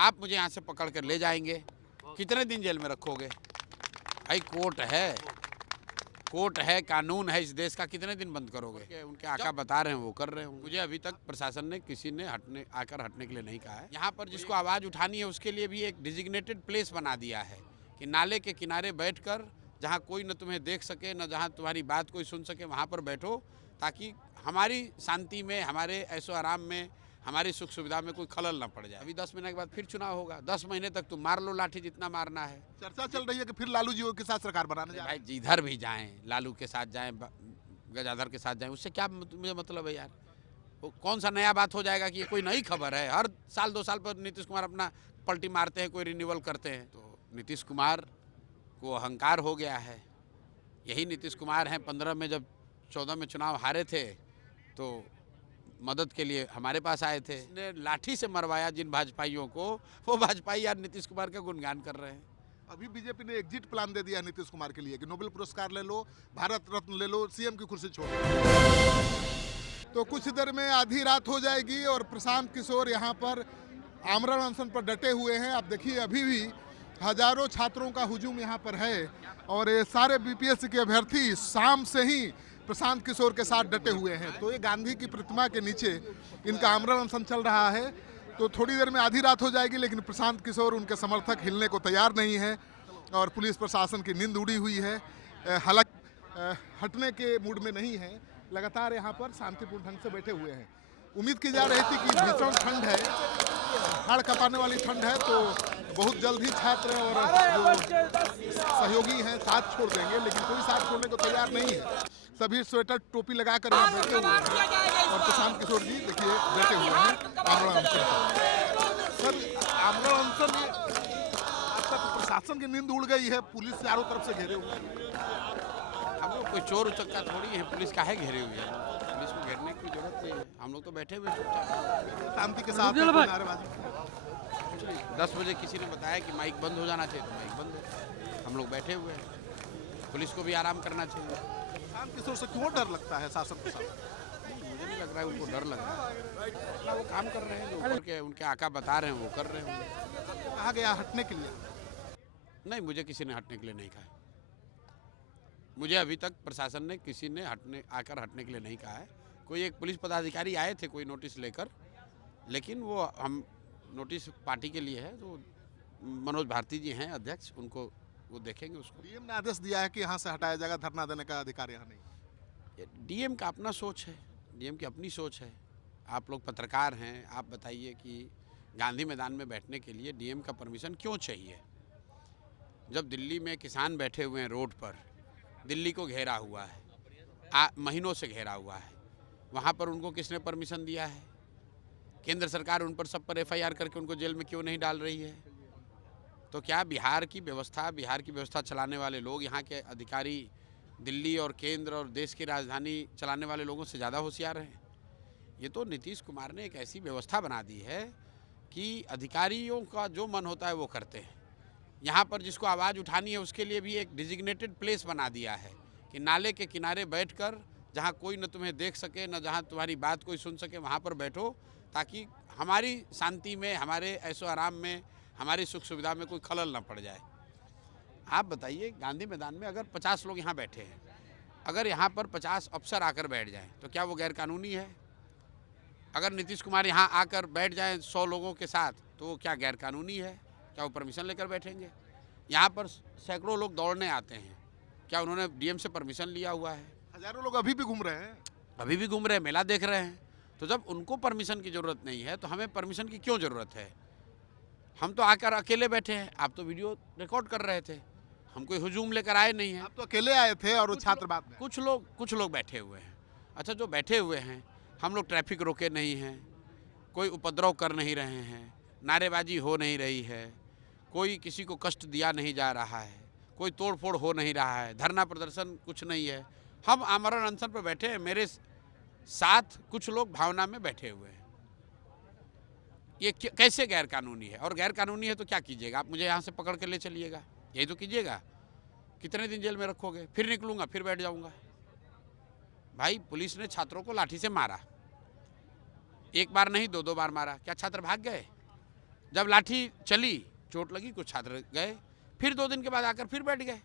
आप मुझे यहाँ से पकड़ कर ले जाएंगे, कितने दिन जेल में रखोगे? भाई कोर्ट है, कानून है इस देश का, कितने दिन बंद करोगे? उनके आका बता रहे हैं वो कर रहे हैं। मुझे अभी तक प्रशासन ने किसी ने आकर हटने के लिए नहीं कहा है। यहाँ पर जिसको आवाज़ उठानी है उसके लिए भी एक डिजिग्नेटेड प्लेस बना दिया है कि नाले के किनारे बैठकर जहाँ कोई न तुम्हें देख सके, न जहाँ तुम्हारी बात कोई सुन सके, वहाँ पर बैठो, ताकि हमारी शांति में, हमारे ऐशो आराम में, हमारी सुख सुविधा में कोई खलल ना पड़ जाए। अभी 10 महीने के बाद फिर चुनाव होगा, 10 महीने तक तुम मार लो लाठी जितना मारना है। चर्चा चल रही है कि फिर लालू जी के साथ सरकार बनाने जा रहे भाई जिधर भी जाएं, लालू के साथ जाएं, गजाधर के साथ जाएं, उससे क्या मुझे मतलब है यार? वो कौन सा नया बात हो जाएगा कि ये कोई नई खबर है? हर साल 2 साल पर नीतीश कुमार अपना पलटी मारते हैं, कोई रिन्यूअल करते हैं। तो नीतीश कुमार को अहंकार हो गया है। यही नीतीश कुमार हैं 15 में जब 14 में चुनाव हारे थे तो मदद के लिए हमारे पास आए थे। ने लाठी से मरवाया जिन भाजपाइयों को, वो भाजपाई यार नीतीश कुमार का गुणगान कर रहे हैं। अभी बीजेपी ने एग्जिट प्लान दे दिया नीतीश कुमार के लिए कि नोबेल पुरस्कार ले लो, भारत रत्न ले लो, सीएम की कुर्सी छोड़ दो। तो कुछ देर में आधी रात हो जाएगी और प्रशांत किशोर यहाँ पर आमरण अनशन पर डटे हुए हैं। आप देखिए अभी भी हजारों छात्रों का हुजूम यहाँ पर है और ये सारे बीपीएससी के अभ्यर्थी शाम से ही प्रशांत किशोर के साथ डटे हुए हैं। तो ये गांधी की प्रतिमा के नीचे इनका आमरण अनशन चल रहा है। तो थोड़ी देर में आधी रात हो जाएगी, लेकिन प्रशांत किशोर, उनके समर्थक हिलने को तैयार नहीं है और पुलिस प्रशासन की नींद उड़ी हुई है। हालांकि हटने के मूड में नहीं है, लगातार यहाँ पर शांतिपूर्ण ढंग से बैठे हुए हैं। उम्मीद की जा रही थी कि भीषण ठंड है, हाड़ कपाने वाली ठंड है, तो बहुत जल्द ही छात्र और जो सहयोगी हैं साथ छोड़ देंगे, लेकिन कोई साथ छोड़ने को तैयार नहीं है। सभी स्वेटर टोपी लगाकर यहाँ बैठे हुए हैं और प्रशांत किशोर जी देखिए बैठे हुए हैं आमरण अनशन। सर, आमरण अनशन प्रशासन की नींद उड़ गई है, पुलिस चारों तरफ से घेरे हुए हैं। हम लोग कोई चोर उचक्का थोड़ी है, पुलिस काहे घेरे हुए हैं? पुलिस को घेरने की जरूरत नहीं है, हम लोग तो बैठे हुए हैं शांति के साथ नारेबाजी। 10 बजे किसी ने बताया कि माइक बंद हो जाना चाहिए तो माइक बंद है, हम लोग बैठे हुए हैं। पुलिस को भी आराम करना चाहिए। प्रशांत किशोर से क्यों डर लगता है शासन प्रशासन? मुझे नहीं लग रहा है उनको डर लग रहा है, अपना वो काम कर रहे हैं, जो ऊपर के उनके आका बता रहे हैं वो कर रहे हैं। कहा गया हटने के लिए? नहीं, मुझे किसी ने हटने के लिए नहीं कहा। मुझे अभी तक प्रशासन ने किसी ने आकर हटने के लिए नहीं कहा है। कोई एक पुलिस पदाधिकारी आए थे कोई नोटिस लेकर, लेकिन वो हम नोटिस पार्टी के लिए है, तो मनोज भारती जी हैं अध्यक्ष, उनको वो देखेंगे उसको। डीएम ने आदेश दिया है कि यहाँ से हटाया जाएगा, धरना देने का अधिकार यहाँ नहीं। डीएम का अपना सोच है, डीएम की अपनी सोच है। आप लोग पत्रकार हैं, आप बताइए कि गांधी मैदान में बैठने के लिए डीएम का परमिशन क्यों चाहिए? जब दिल्ली में किसान बैठे हुए हैं रोड पर, दिल्ली को घेरा हुआ है, महीनों से घेरा हुआ है, वहाँ पर उनको किसने परमिशन दिया है? केंद्र सरकार उन पर सब पर एफआईआर करके उनको जेल में क्यों नहीं डाल रही है? तो क्या बिहार की व्यवस्था चलाने वाले लोग, यहाँ के अधिकारी दिल्ली और केंद्र और देश की राजधानी चलाने वाले लोगों से ज़्यादा होशियार हैं? ये तो नीतीश कुमार ने एक ऐसी व्यवस्था बना दी है कि अधिकारियों का जो मन होता है वो करते हैं। यहाँ पर जिसको आवाज़ उठानी है उसके लिए भी एक डिजिग्नेटेड प्लेस बना दिया है कि नाले के किनारे बैठकर जहाँ कोई न तुम्हें देख सके, न जहाँ तुम्हारी बात कोई सुन सके, वहाँ पर बैठो, ताकि हमारी शांति में, हमारे ऐशो आराम में, हमारी सुख सुविधा में कोई खलल ना पड़ जाए। आप बताइए, गांधी मैदान में अगर 50 लोग यहाँ बैठे हैं, अगर यहाँ पर 50 अफसर आकर बैठ जाएं तो क्या वो गैर कानूनी है? अगर नीतीश कुमार यहाँ आकर बैठ जाएं 100 लोगों के साथ तो वो क्या गैर कानूनी है? क्या वो परमिशन लेकर बैठेंगे? यहाँ पर सैकड़ों लोग दौड़ने आते हैं, क्या उन्होंने डीएम से परमिशन लिया हुआ है? हजारों लोग अभी भी घूम रहे हैं, अभी भी घूम रहे हैं, मेला देख रहे हैं। तो जब उनको परमिशन की ज़रूरत नहीं है तो हमें परमिशन की क्यों ज़रूरत है? हम तो आकर अकेले बैठे हैं, आप तो वीडियो रिकॉर्ड कर रहे थे, हम कोई हुजूम लेकर आए नहीं हैं। आप तो अकेले आए थे और छात्र बाद में। कुछ लोग बैठे हुए हैं। अच्छा, जो बैठे हुए हैं, हम लोग ट्रैफिक रोके नहीं हैं, कोई उपद्रव कर नहीं रहे हैं, नारेबाजी हो नहीं रही है, कोई किसी को कष्ट दिया नहीं जा रहा है, कोई तोड़फोड़ हो नहीं रहा है, धरना प्रदर्शन कुछ नहीं है। हम आमरण अनशन पर बैठे हैं, मेरे साथ कुछ लोग भावना में बैठे हुए हैं। ये कैसे गैर कानूनी है? और गैर कानूनी है तो क्या कीजिएगा? आप मुझे यहाँ से पकड़ के ले चलिएगा, यही तो कीजिएगा। कितने दिन जेल में रखोगे? फिर निकलूंगा, फिर बैठ जाऊंगा। भाई, पुलिस ने छात्रों को लाठी से मारा, एक बार नहीं 2-2 बार मारा, क्या छात्र भाग गए? जब लाठी चली, चोट लगी, कुछ छात्र गए, फिर 2 दिन के बाद आकर फिर बैठ गए।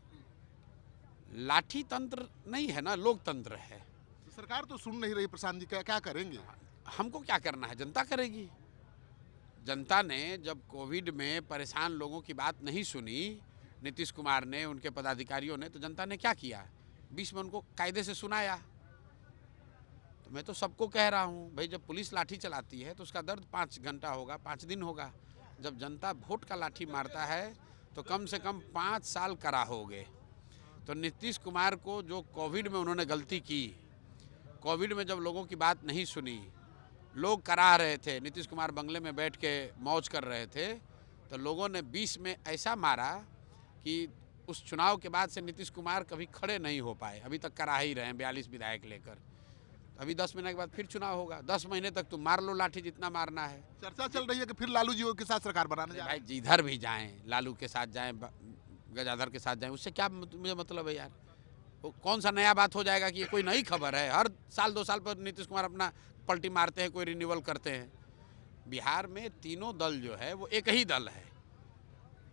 लाठी तंत्र नहीं है ना, लोकतंत्र है। सरकार तो सुन नहीं रही प्रशांत जी, क्या क्या करेंगे? हमको क्या करना है, जनता करेगी। जनता ने जब कोविड में परेशान लोगों की बात नहीं सुनी, नीतीश कुमार ने, उनके पदाधिकारियों ने, तो जनता ने क्या किया, बीच में उनको कायदे से सुनाया। तो मैं तो सबको कह रहा हूँ भाई, जब पुलिस लाठी चलाती है तो उसका दर्द 5 घंटा होगा, 5 दिन होगा। जब जनता वोट का लाठी मारता है तो कम से कम 5 साल करा होगे। तो नीतीश कुमार को जो कोविड में उन्होंने गलती की, कोविड में जब लोगों की बात नहीं सुनी, लोग करा रहे थे, नीतीश कुमार बंगले में बैठ के मौज कर रहे थे, तो लोगों ने 20 में ऐसा मारा कि उस चुनाव के बाद से नीतीश कुमार कभी खड़े नहीं हो पाए। अभी तक करा ही रहे हैं 42 विधायक लेकर। अभी 10 महीने के बाद फिर चुनाव होगा। 10 महीने तक तुम मार लो लाठी जितना मारना है। चर्चा चल रही है कि फिर लालू जी के साथ सरकार बनाने जा रहे भाई जिधर भी जाएं, लालू के साथ जाएं, गजाधर के साथ जाएं, उससे क्या मुझे मतलब है यार। वो कौन सा नया बात हो जाएगा कि ये कोई नई खबर है। हर साल 2 साल पर नीतीश कुमार अपना पलटी मारते हैं, कोई रिन्यूअल करते हैं। बिहार में तीनों दल जो है वो एक ही दल है,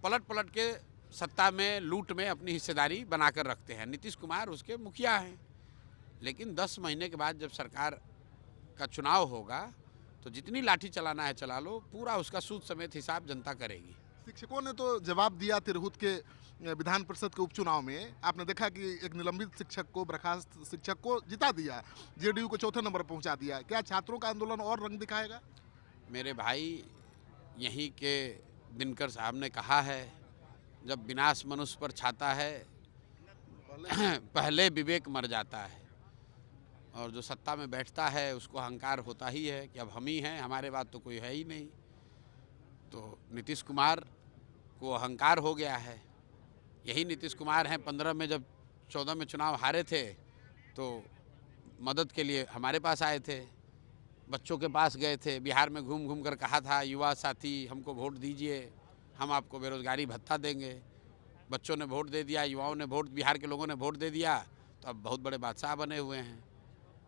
पलट पलट के सत्ता में, लूट में अपनी हिस्सेदारी बनाकर रखते हैं। नीतीश कुमार उसके मुखिया हैं। लेकिन 10 महीने के बाद जब सरकार का चुनाव होगा तो जितनी लाठी चलाना है चला लो, पूरा उसका सूद समेत हिसाब जनता करेगी। शिक्षकों ने तो जवाब दिया तिरहुत के विधान परिषद के उपचुनाव में। आपने देखा कि एक निलंबित शिक्षक को, बर्खास्त शिक्षक को जिता दिया, जेडीयू को चौथे नंबर पहुंचा दिया। क्या छात्रों का आंदोलन और रंग दिखाएगा? मेरे भाई, यहीं के दिनकर साहब ने कहा है, जब विनाश मनुष्य पर छाता है पहले विवेक मर जाता है। और जो सत्ता में बैठता है उसको अहंकार होता ही है कि अब हम ही हैं, हमारे बाद तो कोई है ही नहीं। तो नीतीश कुमार को अहंकार हो गया है। यही नीतीश कुमार हैं 15 में, जब 14 में चुनाव हारे थे तो मदद के लिए हमारे पास आए थे, बच्चों के पास गए थे, बिहार में घूम घूम कर कहा था, युवा साथी हमको वोट दीजिए, हम आपको बेरोजगारी भत्ता देंगे। बच्चों ने वोट दे दिया, युवाओं ने वोट, बिहार के लोगों ने वोट दे दिया, तो अब बहुत बड़े बादशाह बने हुए हैं।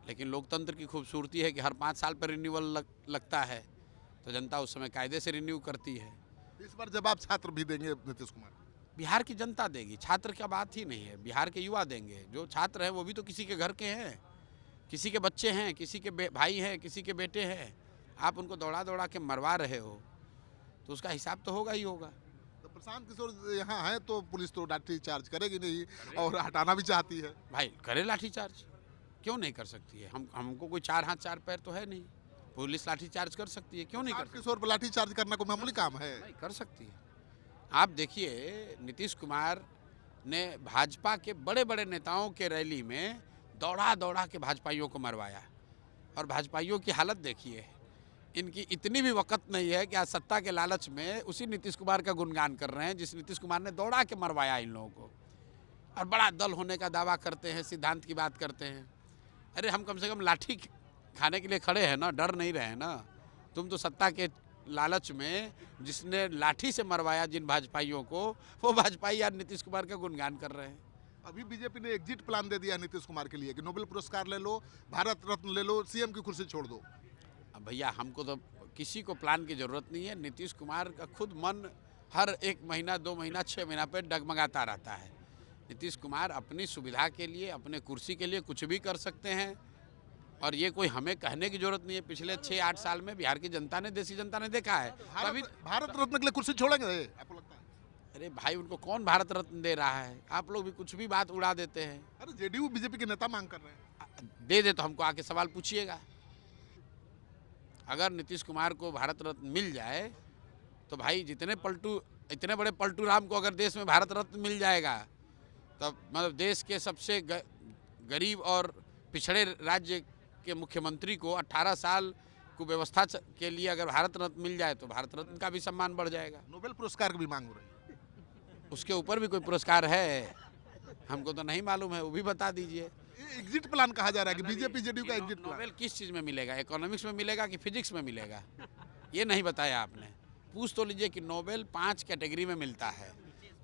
लेकिन लोकतंत्र की खूबसूरती है कि हर 5 साल पर रिन्यूअल लगता है, तो जनता उस समय कायदे से रिन्यू करती है। इस बार जवाब छात्र भी देंगे नीतीश कुमार? बिहार की जनता देगी, छात्र क्या बात ही नहीं है। बिहार के युवा देंगे। जो छात्र हैं वो भी तो किसी के घर के हैं, किसी के बच्चे हैं, किसी के भाई हैं, किसी के बेटे हैं। आप उनको दौड़ा दौड़ा के मरवा रहे हो तो उसका हिसाब तो होगा ही होगा। तो प्रशांत किशोर यहाँ है तो पुलिस तो लाठी चार्ज करेगी नहीं और हटाना भी चाहती है। भाई करे लाठी चार्ज, क्यों नहीं कर सकती है। हमको कोई 4 हाथ 4 पैर तो है नहीं, पुलिस लाठी चार्ज कर सकती है, क्यों नहीं कर सकती। किशोर पर लाठी चार्ज करना कोई मामूली काम है? नहीं कर सकती है। आप देखिए, नीतीश कुमार ने भाजपा के बड़े बड़े नेताओं के रैली में दौड़ा दौड़ा के भाजपाइयों को मरवाया। और भाजपाइयों की हालत देखिए, इनकी इतनी भी वक़्त नहीं है कि आज सत्ता के लालच में उसी नीतीश कुमार का गुणगान कर रहे हैं जिस नीतीश कुमार ने दौड़ा के मरवाया इन लोगों को। और बड़ा दल होने का दावा करते हैं, सिद्धांत की बात करते हैं। अरे हम कम से कम लाठी खाने के लिए खड़े हैं ना, डर नहीं रहे ना। तुम तो सत्ता के लालच में, जिसने लाठी से मरवाया जिन भाजपाइयों को, वो भाजपाई आज नीतीश कुमार का गुणगान कर रहे हैं। अभी बीजेपी ने एग्जिट प्लान दे दिया नीतीश कुमार के लिए कि नोबेल पुरस्कार ले लो, भारत रत्न ले लो, सीएम की कुर्सी छोड़ दो। अब भैया, हमको तो किसी को प्लान की ज़रूरत नहीं है। नीतीश कुमार का खुद मन हर 1 महीना, 2 महीना, 6 महीना पर डगमगाता रहता है। नीतीश कुमार अपनी सुविधा के लिए, अपने कुर्सी के लिए कुछ भी कर सकते हैं। और ये कोई हमें कहने की जरूरत नहीं है। पिछले 6-8 साल में बिहार की जनता ने, देसी जनता ने देखा है। तभी भारत रत्न के लिए कुर्सी छोड़ेंगे आपको लगता है? अरे भाई, उनको कौन भारत रत्न दे रहा है? आप लोग भी कुछ भी बात उड़ा देते हैं। अरे जेडीयू बीजेपी के नेता मांग कर रहे हैं। दे तो हमको आके सवाल पूछिएगा। अगर नीतीश कुमार को भारत रत्न मिल जाए तो भाई, इतने बड़े पलटू राम को अगर देश में भारत रत्न मिल जाएगा, तब मतलब देश के सबसे गरीब और पिछड़े राज्य के मुख्यमंत्री को 18 साल को व्यवस्था के लिए अगर भारत रत्न मिल जाए तो भारत रत्न का भी सम्मान बढ़ जाएगा। नोबेल पुरस्कार की भी मांग हो रही है। उसके ऊपर भी कोई पुरस्कार है? हमको तो नहीं मालूम है, वो भी बता दीजिए। एग्जिट प्लान कहा जा रहा है कि बीजेपी जेडीयू का एग्जिट प्लान। नोबेल किस चीज़ में मिलेगा? इकोनॉमिक्स में मिलेगा कि फिजिक्स में मिलेगा? ये नहीं बताया आपने। पूछ तो लीजिए कि नोबेल 5 कैटेगरी में मिलता है,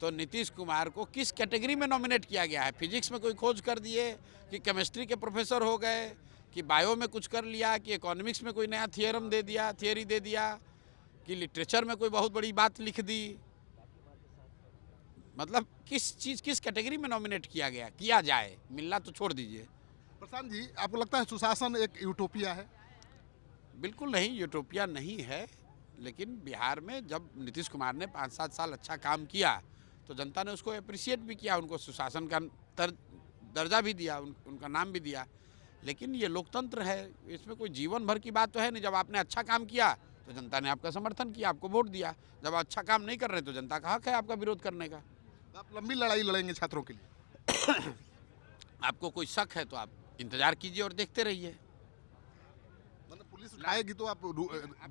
तो नीतीश कुमार को किस कैटेगरी में नॉमिनेट किया गया है? फिजिक्स में कोई खोज कर दिए कि केमिस्ट्री के प्रोफेसर हो गए, कि बायो में कुछ कर लिया, कि इकोनॉमिक्स में कोई नया थियरी दे दिया, कि लिटरेचर में कोई बहुत बड़ी बात लिख दी। मतलब किस कैटेगरी में नॉमिनेट किया जाए, मिलना तो छोड़ दीजिए। प्रशांत जी, आपको लगता है सुशासन एक यूटोपिया है? बिल्कुल नहीं, यूटोपिया नहीं है। लेकिन बिहार में जब नीतीश कुमार ने 5-7 साल अच्छा काम किया तो जनता ने उसको अप्रिशिएट भी किया, उनको सुशासन का दर्जा भी दिया, उनका नाम भी दिया। लेकिन ये लोकतंत्र है, इसमें कोई जीवन भर की बात तो है नहीं। जब आपने अच्छा काम किया तो जनता ने आपका समर्थन किया, आपको वोट दिया। जब आप अच्छा काम नहीं कर रहे तो जनता का हक है आपका विरोध करने का। आप लंबी लड़ाई लड़ेंगे छात्रों के लिए? आपको कोई शक है तो आप इंतजार कीजिए और देखते रहिए। मतलब पुलिस उठाएगी तो आप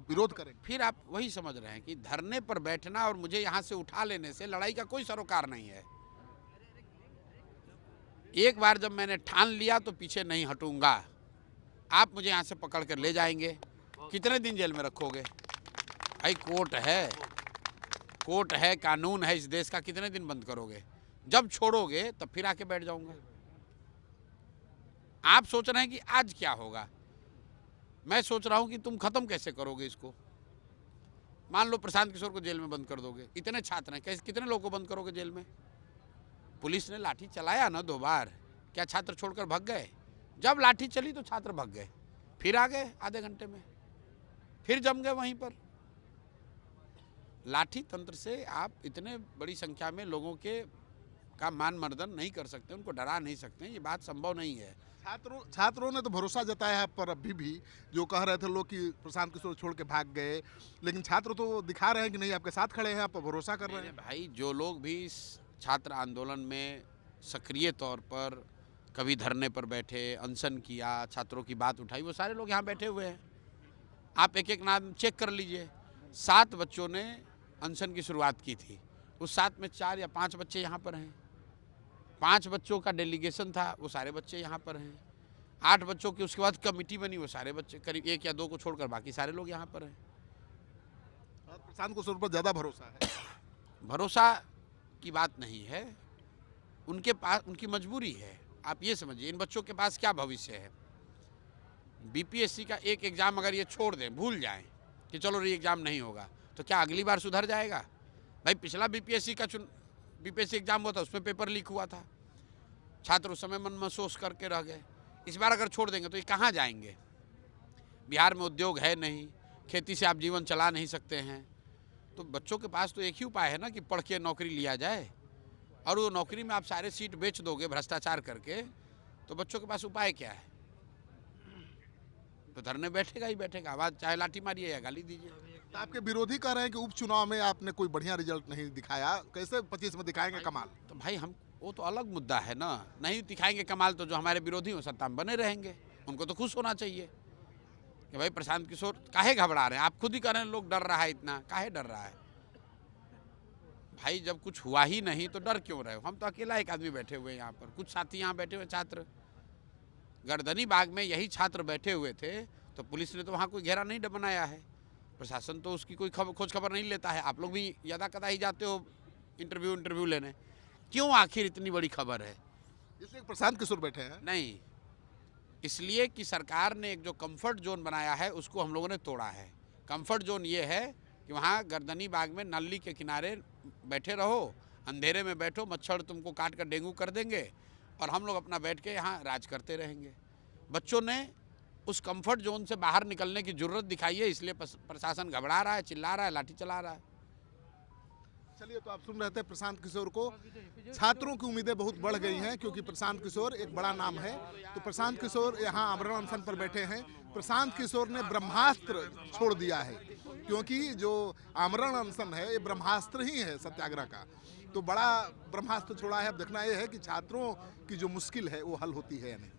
विरोध करेंगे? फिर आप वही समझ रहे हैं कि धरने पर बैठना और मुझे यहाँ से उठा लेने से लड़ाई का कोई सरोकार नहीं है। एक बार जब मैंने ठान लिया तो पीछे नहीं हटूंगा। आप मुझे यहाँ से पकड़ कर ले जाएंगे, कितने दिन जेल में रखोगे? भाई कोर्ट है, कानून है इस देश का, कितने दिन बंद करोगे? जब छोड़ोगे तब फिर आके बैठ जाऊंगा। आप सोच रहे हैं कि आज क्या होगा, मैं सोच रहा हूं कि तुम खत्म कैसे करोगे इसको। मान लो प्रशांत किशोर को जेल में बंद कर दोगे, इतने छात्र हैं, कैसे कितने लोगों को बंद करोगे जेल में? पुलिस ने लाठी चलाया ना 2 बार, क्या छात्र छोड़कर भाग गए? जब लाठी चली तो छात्र भाग गए, फिर आ गए आधे घंटे में, फिर जम गए वहीं पर। लाठी तंत्र से आप इतने बड़ी संख्या में लोगों का मान मर्दन नहीं कर सकते, उनको डरा नहीं सकते, ये बात संभव नहीं है। छात्रों ने तो भरोसा जताया है, पर अभी भी जो कह रहे थे लोग कि प्रशांत किशोर छोड़ के भाग गए, लेकिन छात्र तो दिखा रहे हैं कि नहीं आपके साथ खड़े हैं, आप भरोसा कर रहे हैं। भाई जो लोग भी छात्र आंदोलन में सक्रिय तौर पर कभी धरने पर बैठे, अनशन किया, छात्रों की बात उठाई, वो सारे लोग यहाँ बैठे हुए हैं। आप एक एक नाम चेक कर लीजिए। 7 बच्चों ने अनशन की शुरुआत की थी, उस 7 में 4 या 5 बच्चे यहाँ पर हैं। 5 बच्चों का डेलीगेशन था, वो सारे बच्चे यहाँ पर हैं। 8 बच्चों की उसके बाद कमेटी बनी, वो सारे बच्चे, करीब 1 या 2 को छोड़कर बाकी सारे लोग यहाँ पर हैं। प्रशांत किशोर पर ज़्यादा भरोसा है? भरोसा की बात नहीं है, उनके पास उनकी मजबूरी है। आप ये समझिए, इन बच्चों के पास क्या भविष्य है? बीपीएससी का एक एग्ज़ाम अगर ये छोड़ दें, भूल जाएं कि चलो री एग्ज़ाम नहीं होगा, तो क्या अगली बार सुधर जाएगा? भाई पिछला बीपीएससी एग्ज़ाम हुआ था, उसमें पेपर लीक हुआ था, छात्र उस समय मन महसूस करके रह गए। इस बार अगर छोड़ देंगे तो ये कहाँ जाएंगे? बिहार में उद्योग है नहीं, खेती से आप जीवन चला नहीं सकते हैं, तो बच्चों के पास तो एक ही उपाय है ना कि पढ़ के नौकरी लिया जाए। और वो नौकरी में आप सारे सीट बेच दोगे भ्रष्टाचार करके, तो बच्चों के पास उपाय क्या है? तो धरने बैठेगा ही बैठेगा, आवाज़ चाहे लाठी मारिए या गाली दीजिए। तो आपके विरोधी कह रहे हैं कि उपचुनाव में आपने कोई बढ़िया रिजल्ट नहीं दिखाया, कैसे 25 में दिखाएंगे कमाल? तो भाई वो तो अलग मुद्दा है ना, नहीं दिखाएंगे कमाल तो जो हमारे विरोधी हो सत्ता में बने रहेंगे, उनको तो खुश होना चाहिए कि भाई प्रशांत किशोर काहे घबरा रहे हैं। आप खुद ही कह रहे हैं लोग डर रहा है, इतना काहे डर रहा है? भाई जब कुछ हुआ ही नहीं तो डर क्यों रहे हो? हम तो अकेला एक आदमी बैठे हुए हैं यहाँ पर, कुछ साथी यहाँ बैठे हुए छात्र। गर्दनी बाग में यही छात्र बैठे हुए थे तो पुलिस ने तो वहाँ कोई घेरा नहीं बनाया है, प्रशासन तो उसकी कोई खोज खबर नहीं लेता है। आप लोग भी यदा कदा ही जाते हो इंटरव्यू लेने, क्यों आखिर इतनी बड़ी खबर है? इसलिए प्रशांत किशोर बैठे हैं? नहीं, इसलिए कि सरकार ने एक जो कंफर्ट जोन बनाया है उसको हम लोगों ने तोड़ा है। कंफर्ट जोन ये है कि वहाँ गर्दनी बाग में नली के किनारे बैठे रहो, अंधेरे में बैठो, मच्छर तुमको काट कर डेंगू कर देंगे और हम लोग अपना बैठ के यहाँ राज करते रहेंगे। बच्चों ने उस कंफर्ट जोन से बाहर निकलने की जरूरत दिखाई है, इसलिए प्रशासन घबरा रहा है, चिल्ला रहा है, लाठी चला रहा है। चलिए, तो आप सुन रहे थे प्रशांत किशोर को। छात्रों की उम्मीदें बहुत बढ़ गई हैं क्योंकि प्रशांत किशोर एक बड़ा नाम है। तो प्रशांत किशोर यहाँ आमरण अनशन पर बैठे हैं। प्रशांत किशोर ने ब्रह्मास्त्र छोड़ दिया है, क्योंकि जो आमरण अनशन है ये ब्रह्मास्त्र ही है सत्याग्रह का। तो बड़ा ब्रह्मास्त्र छोड़ा है। अब देखना यह है कि छात्रों की जो मुश्किल है वो हल होती है या नहीं।